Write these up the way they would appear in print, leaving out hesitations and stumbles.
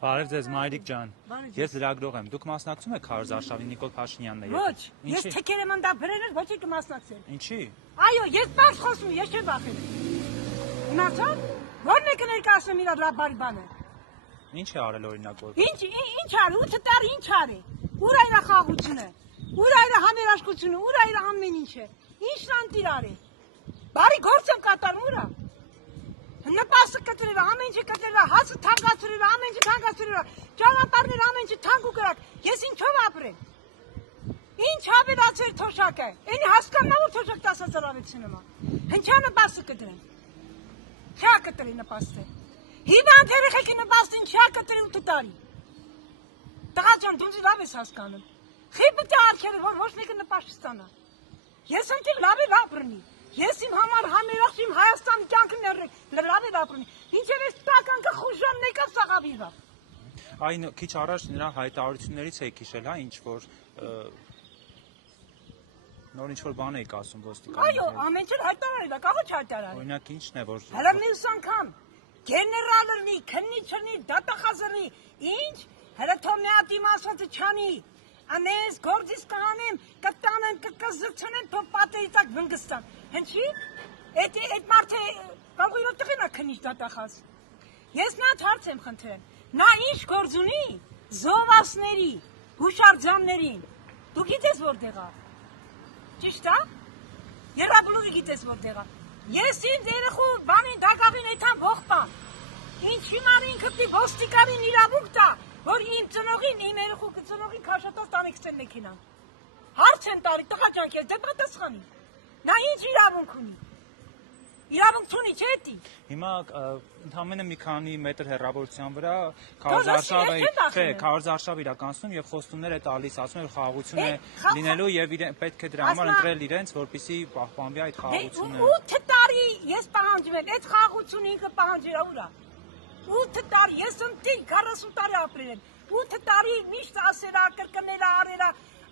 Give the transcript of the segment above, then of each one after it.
Բարև ձեզ Մայրիկ ջան, ես լրագրող եմ, դուք մասնակցում եք Քարոզ Արշավի Նիկոլ Փաշինյանն է եկել։ Ոչ, ես թքեր եմ անդա բրել, ոչ եք մասնակցել։ Ինչի։ Այո, ես բաց խոսում, ես չեմ բախել։ Իմացա՞ր, ո՞րն եք ներկայացնում իր լաբարի բանը։ Ինչ է արել օրինակ որ։ Ինչ արի, 8 տարի ինչ արի։ Ուր է իր խաղաղությունը, ուր է իր համերաշխությունը, ուր է իր ամեն ինչը։ Ինչն անտիր արի։ Բարի գործ եմ կատարում ուրա։ Նպաստը կտրել, ամեն ինչը կտրել, հացը թանկացրել, ամեն ինչը թանկացրել, ճանապարհները ամեն ինչը թանկ ու կրակ։ Ես ինչով ապրեմ։ Ինչ ավելացել թոշակը։ Էնի հասկանա որ թոշակ 10,000 ավելցնում է։ Հնչա նպաստը կտրել։ Չա կտրել նպաստը։ Հիմա երեխեքի նպաստին չա կտրել 8 տարի։ Տղա ջան, դու ինձ լավ ես հասկանում։ Խիբը դե արքերը որ ոչ մեկը նպաստ չստանա։ Ես ընտի լավ ապրնի։ Ես իմ համար համերախ իմ Հայաստանի կյանքը լավ ապրնի։ Ինչև ես տականքը խուժան եկա սաղավիվա։ Այն քիչ առաջ նրա հայտարարություններից եք հիշել, հա, ինչ որ նոր ինչ որ բան եք ասում ոստիկան։ Այո, ամեն ինչ հայտարարել է, կաղը չհայտարարել։ Օրինակ ինչն է որ Հələ մյուս անգամ գեներալնի, քննիչնի, դատախազրի, ինչ, հələ թոմնեատի մասոցը չանի։ Անես գործից կհանեմ, կտանեմ, կզրցնեմ, թող պատերի տակ վնգստան։ Հնչի, այդ մարդը կանգույրով տղին է քնիչ դատախազ։ Ես նա հարց եմ խնդրել, նա ինչ գործ ունի զովասների, հուշարձաններին, դու գիտես որտեղ է, ճիշտ է, երաբլուղի գիտես որտեղ է, ես իմ երեխու բանին դակաղին այդան ողպա, ինչ հիմար ինքը պի ոստիկանին իրավունք տա, որ իմ ծնողին, իմ երեխու ծնողին քաշատած տանեքստեն մեքենան, հարց եմ տալի, տղա ջան քեզ դե պատասխանի, նա ինչ իրավունք ունի, իրավունք չունի չէ՞ էդի։ Հիմա ընդամենը մի քանի մետր հեռավորության վրա Քարոզ Արշավը իրականացնում եւ խոստումներ է տալիս, ասում է որ խաղաղություն է լինելու եւ պետք է դրա համար ընտրել իրենց, որպեսզի պահպանվի այդ խաղաղությունը։ 8 տարի ես պահանջում եմ, այդ խաղաղությունը ինքը պահանջել է ուրա։ 8 տարի, ես ընտի 40 տարի ապրել եմ, 8 տարի միշտ ասելա, կրկնելա, արելա,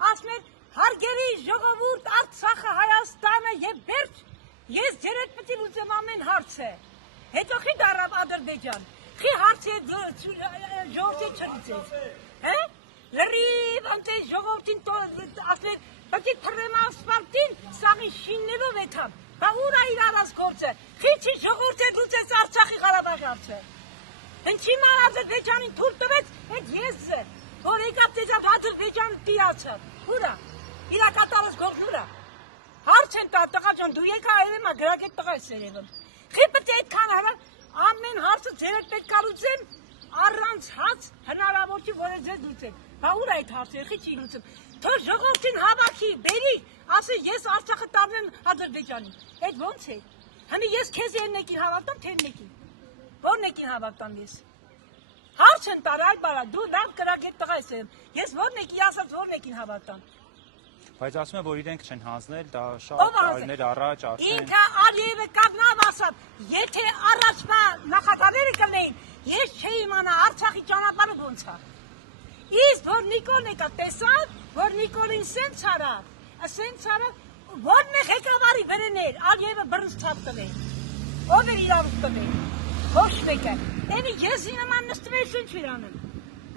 ասում են հարգելի ժողովուրդ, Արցախը, Հայաստանը եւ վերջ, ես ձերդ պետք է լուծեմ ամեն հարցը, հետո խի դարավ Ադրբեջան, խի հարցը ժողովրդի չլուծեց, լրիվ անտե ժողովրդին ասել, պետք է թռեմ ասֆալտին, սաղի շիննելով էթամ, բա ուր է իր արած գործը, խի չի ժողովուրդը լուծեց Արցախի Ղարաբաղի հարցը, Ինչի ման Ադրբեջանին թույլ տվեց այդ եզը, որ եկավ դեզավ Ադրբեջանը տիրացավ, ուրա, իրա կատարած գործն ուրա, հարց են տա տղա ջան, դու եկա այրեմ ա գրագետ տղա ես երևում, խի պետք է այդքան հարա, ամեն հարցը ձերդ պետք է լուծեմ, առանց հաց հնարավոր չի, որ ձեզ լուծեմ, բա ուր այդ հարցը, խի չի լուծեմ, թող ժողովրդին հավաքի, բերի, ասի ես Արցախը տանեմ Ադրբեջանին, այդ ոնց է, հնի ես քեզ երկին հավատամ, թե երկին Որ նեկին հավատամ ես, հարց են տար այլ բարա, դու լավ կրագետ տղա ես եմ, ես որ նեկի ասած որ նեկին հավատամ։ Բայց ասում է, որ իրենք չեն հանձնել, դա շատ տարիներ առաջ արդեն։ Ինքը Ալիևը կանգնավ ասավ, եթե առաջվա նախագահները կլեին, ես չէի իմանա Արցախի ճանապարհը ոնց է։ Իսկ որ Նիկոլն եկա տեսավ, որ Նիկոլին սենց արավ, որն է ղեկավարի վրեներ, Ալիևը բռնցավ տվեր, ով էր իրավունք տվեր։ Ոչ մեկը, էնի ես ինման նստվեշն չիր անում,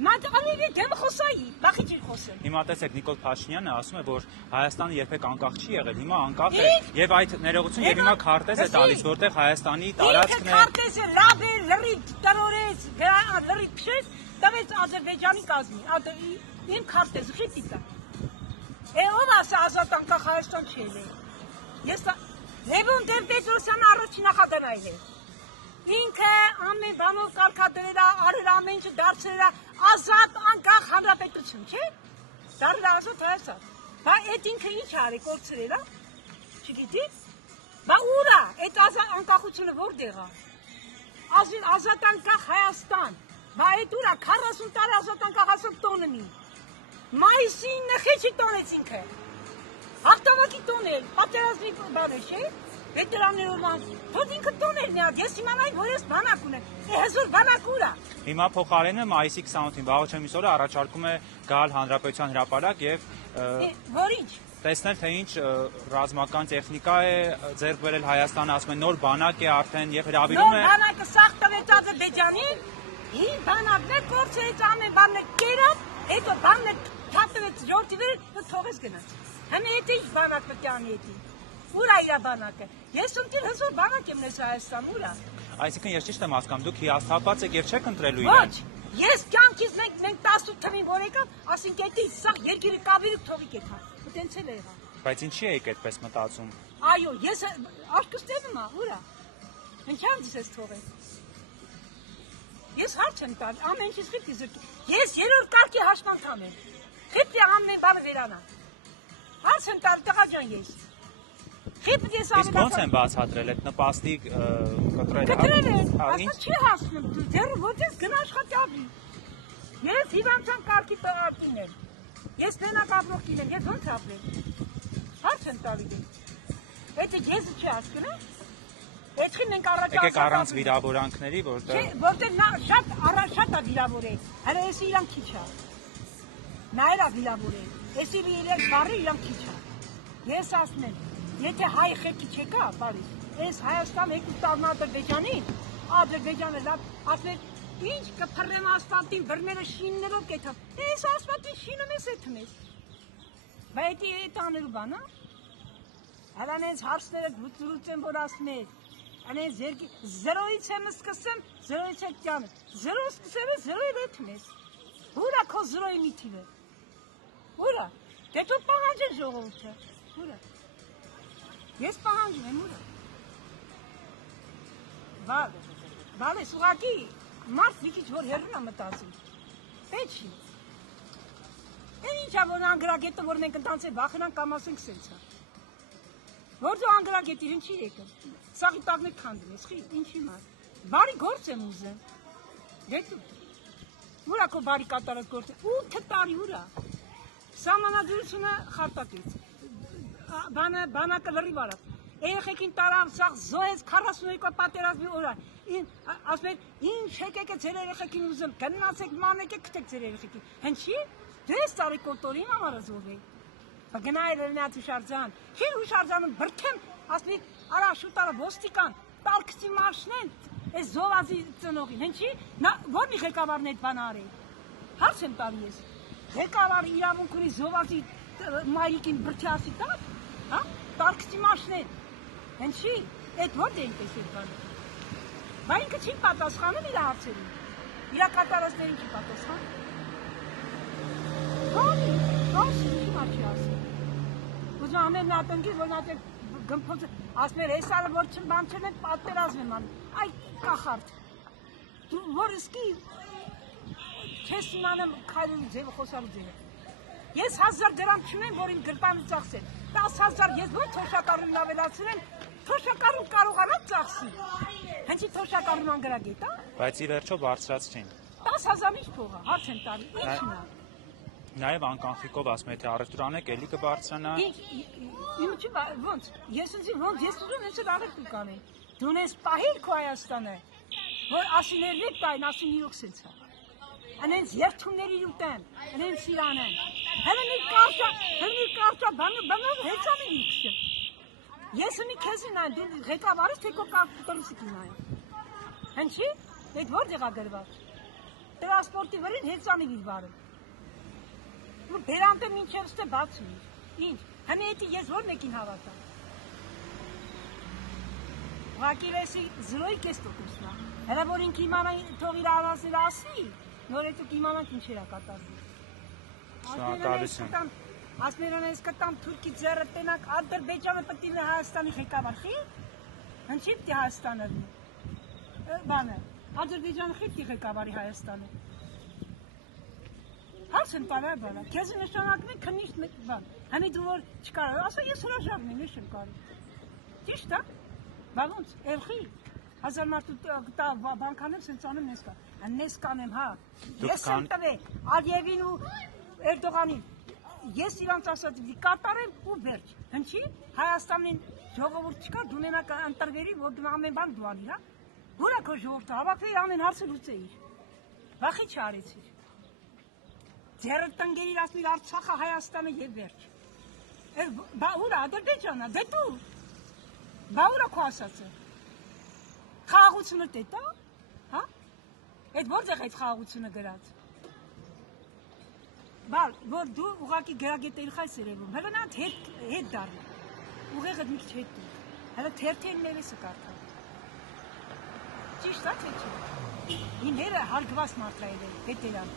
մատ ալիվի դեմ խոսայի, բախի չիր խոսել։ Հիմա տեսեք Նիկոլ Փաշինյանը ասում է, որ Հայաստանը երբեք անկախ չի եղել, հիմա անկախ է եւ այդ ներողություն եւ հիմա քարտեզ է տալիս, որտեղ Հայաստանի տարածքն է։ Քարտեզը լավ է, լրիվ տրորեց, լրիվ քշեց, տվեց Ադրբեջանի կազմի, իմ քարտեզը խիտի տա։ Ով ասա ազատ անկախ Հայաստան չի եղել։ Ես Լևոն Տեր-Պետրոսյանը առաջին նախագահն է։ Ինքը ամեն բանով կարգադրել է, արել ամեն ինչը դարձրել է ազատ անկախ հանրապետություն, չէ՞։ Դարձել է ազատ Հայաստան։ Բա այդ ինքը ինչ արի, կորցրել է։ Չգիտի։ Բա ուր է այդ անկախությունը որտեղ է։ Ասին ազատ անկախ Հայաստան։ Բա այդ ուր է 40 տարի ազատ անկախ Հայաստան տոննի։ Մայիսի 9-ի տոնեց ինքը։ Հաղթանակի տոնել, պատերազմի բան է, չէ՞։ Վետերաններով ման, թող ինքը տոներ մի հատ, ես իմանայի, որ ես բանակ ունեմ, հեզոր բանակ ուր է։ Հիմա փոխարենը մայիսի 28-ին վաղուց օրը առաջարկում է գալ Հանրապետության հրապարակ եւ որ ինչ։ Տեսնել թե ինչ ռազմական տեխնիկա է ձեռք բերել Հայաստանը, ասում են նոր բանակ է արդեն եւ հրավիրում է։ Նոր բանակը սաղ տվեց Ադրբեջանին, Ի բանակն է կորցրեց ամեն բանը կերավ, հետո բանը թափվեց ժողովրդի վրա, թողեց գնաց։ Հենց էդի բանակ պետք է անի էդի։ Ուր է իր բանակը։ Ես ընտիր հզոր բանակ եմ նես Հայաստան, ուր է։ Այսինքն ես ճիշտ եմ հասկանում, դուք հիասթափված եք եւ չեք ընտրելու Ոչ, իրեն։ ես կյանքից մենք 18 թվին որ եկավ, ասենք էդի սա երկիրը կավիրը թողիկ եկա։ Տենց էլ եղա։ Բայց ինչի եք այդպես մտածում։ Այո, ես աշկստեմ եմ, ուր է։ Ինչանց ես թողել։ Ես հարց եմ տալ, ամեն ինչից խիպի զրկի։ Ես երրորդ կարգի հաշմանդամ եմ։ Խիպի ամեն բանը վերանա։ Հարց եմ տալ տղա ջան ես։ Խիպի ես Իսկ ո՞նց են բացատրել այդ նպաստի կտրելը։ Կտրել են, ասա չի հասնում, դեռ ո՞նց գնա աշխատի ապրի։ Ես հիվանդության կարգի տղակին եմ։ Ես բենակ ապրողքին եմ, ես ո՞նց ապրեմ։ Հարց եմ տալի։ Եթե ես չի հասկանում, Էդքին մենք առաջ եկեք առանց վիրավորանքների, որտեղ որտեղ նա շատ է վիրավորել։ Հələ էսի իրան քիչ է։ Նա էլ է վիրավորել։ Էսի իրեն բարի իրան քիչ է։ Ես ասում եմ, եթե հայ խելքի չեկա, բարի, այս Հայաստան եկու տալն Ադրբեջանը լավ, ասում են, ինչ կփռեմ ասֆալտին, բռները շիններով կեթա։ Այս ասֆալտին շինում ես էդ մեզ։ Բայց այդ անելու բան է։ Հələ նենց հարցները լուծեմ, որ ասում են Անեն զերքի զերոից եմ սկսեմ, զերոից է կյանը, զերո սկսեմ է զերոյ լեթմ ես, հուրա քո զերոյ միտիվ է, հուրա, դե դու պահանջ ես ժողովուրդը, հուրա, ես պահանջում եմ հուրա, բալ ես ուղակի, մարդ մի քիչ որ հեռուն է մտածում, պետ չի, են ինչ է որ անգրագետը որ մենք ընտանց է վախենան կամ ասենք սենց է, որ դու անգրագետիր ինչի եկը, սաղի տաղն է կանդում ես, ինչի մար, բարի գործ եմ ուզեմ, դետու, ուրա քո բարի կատարած գործ է, 8 տարի ուրա, սամանադրությունը խարտակեց, բանակը լրի վարավ, երեխեքին տարավ, սաղ զոհեց 42 պատերազմի օրա, ասում են, ինչ եկեք է ձեր երեխեքին ուզեմ, գնացեք մանեք է կտեք ձեր երեխեքին, հենչի, դու ես տարի կոտորին ամարը զոհվեի, Գնայել լնած հուշարձան, քիչ հուշարձանում բրթեմ, ասում են, արա շուտարը ոստիկան, տալքսի մարշնեն, այս զովազի ծնողին, հենչի, ո՞ր մի ղեկավարն այդ բանը արել։ Հարց եմ տալի ես։ Ղեկավարը իրավունք ունի զովազի մայրիկին բրթի ասի տալ, հա? Տալքսի մարշնեն։ Հենչի, այդ ո՞ր դեն տեսել բանը։ Բա ինքը չի պատասխանում իր հարցերին։ Իր կատարածներին չի պատասխանում։ Ինչ մաչի ասի։ Ուզում ամեն նատնգի, որ նատեք գմփոց, ասում էր, այս արը որ բանչեն են պատերազմ եմ անում, այ կախարդ, դու որ իսկի, չես իմանեմ քայլելու ձևը, խոսալու ձևը։ Ես 1000 դրամ չունեմ, որ իմ գրպանը ծախսել, 10,000 ես որ թոշակառուն ավելացրեմ, թոշակառուն կարողանա ծախսի, հենց ի թոշակառուն անգրագետ, հա։ Բայց ի վերջո բարձրացրին։ 10,000 ինչ փողա, հարց եմ տալի, ինչն է։ Նաև անկանխիկով ասում եմ, թե առևտուրան եք, էլի կբարձրանա։ Ոնց, ես ուզում ես առևտուր կանեմ, դու ես պահիր քո Հայաստանը, որ ասիներն կային, ասին իրոք սենց է, անենց երդումների ուտեն, անենց սիրանեն, հելը մի կարճա, բանով հեծան իր քշեմ, ես ունի քեզին այն, դու ղեկավարս թե քո կարտորուսի կինային, հնչի, այդ որ դեղա գրված, տրասպորտի վրին հեծան իր վարը, Բերանտը մինչև ստե բացում իր, ինչ, հնի էտի ես որ մեկին հավատամ։ Վակիր էսի զրոյ կես տոքուսնա, հելա որ ինք իմանան թող իր առանձներ ասի, նոր էտուք իմանանք ինչեր է կատարվում։ Ասմերան ես կտամ թուրքի ձերը տենակ Ադրբեջանը պտիվ է Հայաստանի ղեկավար խի, հնչի պտի Հայաստանը բանը, Ադրբեջանը խի պտի ղեկավարի Հայաստանը։ Հարց եմ տալի բանը, քեզ նշանակն է քնիշտ մեկ բան, հանի դու որ չկարար, ասա ես հրաժարվում եմ, ես չեմ կարի, ճիշտ է, բա ոնց, էլխի, 1000 մարդու բանկանեմ սենց անեմ նես կա, նես կանեմ, հա, ես եմ տվե, Ալիևին ու Էրդողանին, ես իրանց ասած կատարեմ ու վերջ, հնչի, Հայաստանին ժողովուրդ չկա, դու նենակ ընտրվերի, որ դու ամեն բան դու անիր, հա, հուրա քո ժողովուրդը հավաքվեի ամեն հարցը լուծեիր, վախի չարեցիր Ձերը տնգերիր ասմիր Արցախը Հայաստանը և վերջ։ Բա ուրա Ադրբեջանա, դե դու, բա ուրա քո ասացը։ Խաղաղությունը տետա, հա? Այդ որտեղ այդ խաղաղությունը գրած։ Բալ, որ դու ուղակի գրագետերի խայս երևում, հələ նա հետ դառնա։ Ուղեղը մի քիչ հետ դու։ Հələ թերթին ներեսը կարդա։ Ճիշտ է թե չէ։ Իները հարգված մարդրայել են, վետերան։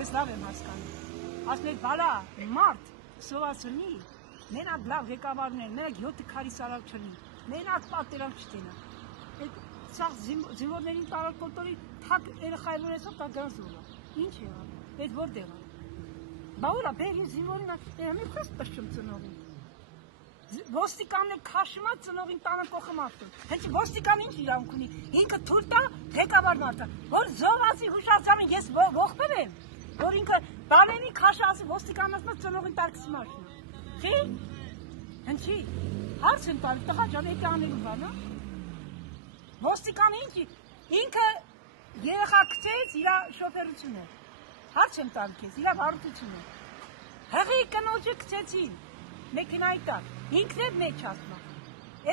Ես լավ եմ հասկանում։ Ասում եք, բալա, մարդ սովածնի, մենակ լավ ղեկավարներ, մենակ 7 քարի սարավ չլի, մենակ պատերավ չտենա։ Այդ սաղ զինվորներին տարալ կոտորի թակ երեխայրորեսով տա գան զորը։ Ինչ եղավ, այդ որտեղ է։ Բա ուրա, բերի զինվորին, մի քոս պշչում ծնողին։ Ոստիկանն է քաշում է ծնողին տանը կողմ ավտոն։ Հենց ոստիկան ինչ իրավունք ունի, ինքը թույլ տա ղեկավար մարդը, որ զովացի հուշարձանը ես ողբեր եմ, որ ինքը բանենի քաշացի ոստիկանն ասում է ծնողին տարկսի մաշնա։ Չի։ Հնչի։ Հարց եմ տալի, տղա ջան, էդի անելու բան, հա։ Ոստիկանը ինչի, ինքը երեխա գցեց իր շոֆերությունը։ Հարց եմ տալի քեզ, իր վարորդությունը։ Հղի կնոջը գցեցին մեքենայի տակ, ինքն է մեջ ասում է։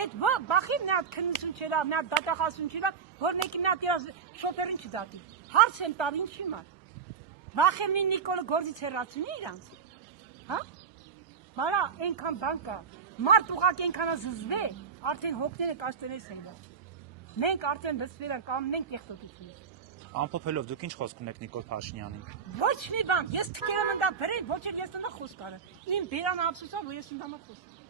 Այդ բախին մի հատ քննություն չելա, մի հատ դատախազություն չելա, որ մեկին մի հատ շոֆերին չդատի։ Հարց եմ տալի ինչի մար։ Վախեմին Նիկոլը գործից հեռացունի իրանց։ Հա։ Բարա, այնքան բան կա։ Մարդ ուղղակի այնքան զզվե, արդեն հոգները կաշտենես են գա։ Մենք արդեն լսվել ենք ամեն տեխնոլոգիա։ Ամփոփելով դուք ինչ խոսք ունեք Նիկոլ Փաշինյանին։ Ոչ մի բան, ես թքերեմ ընդա բրել, ոչ էլ ես ընդա խոսք արեմ։ Իմ բերանը ափսոսա, որ ես ընդա խոսք։